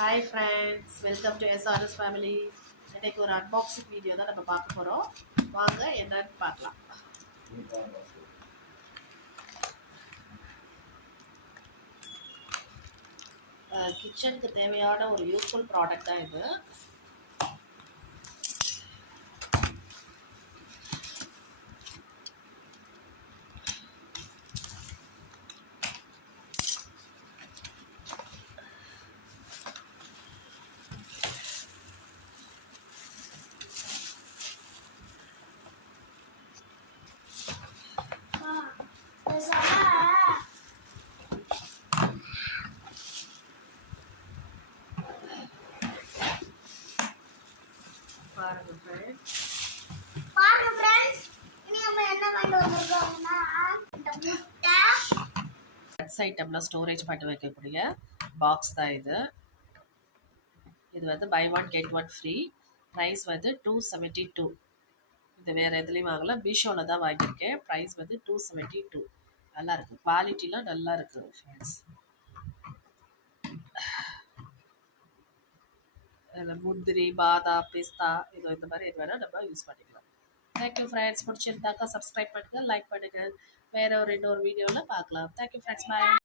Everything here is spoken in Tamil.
Hi friends, welcome to SRS family. இன்னைக்கு ஒரு அன்பாக்சிங் வீடியோ தான் நம்ம பார்க்க போறோம். வாங்க என்னன்னு பார்க்கலாம். கிச்சனுக்கு தேவையான ஒரு யூஸ்ஃபுல் ப்ராடக்ட் தான் இது. பாருங்க ஃப்ரெண்ட்ஸ். இனி நம்ம என்ன வாங்கிட்டு வந்திருக்கோம்னா இந்த முட்டை நட்ஸ் ஐட்டம்ல ஸ்டோரேஜ் பண்ணி வைக்கக்கூடிய பாக்ஸ் தான் இது. இது வந்து buy one get one free. Price வந்து 272. இது வேற எதுலையும் வாங்கல, மீஷோவில் தான் வாங்கியிருக்கேன். ப்ரைஸ் வந்து 272. நல்லா இருக்கு, குவாலிட்டிலாம் நல்லா இருக்கு ஃப்ரெண்ட்ஸ். அதில் முந்திரி, பாதாம், பிஸ்தா இது இந்த மாதிரி எது வேணால் நம்ம யூஸ் பண்ணிக்கலாம். Thank you friends. பிடிச்சிருந்தாக்கா சப்ஸ்கிரைப் பண்ணுங்கள், லைக் பண்ணுங்கள். வேற இன்னொரு வீடியோவில் பார்க்கலாம். தேங்க்யூ ஃப்ரெண்ட்ஸ், பாய்.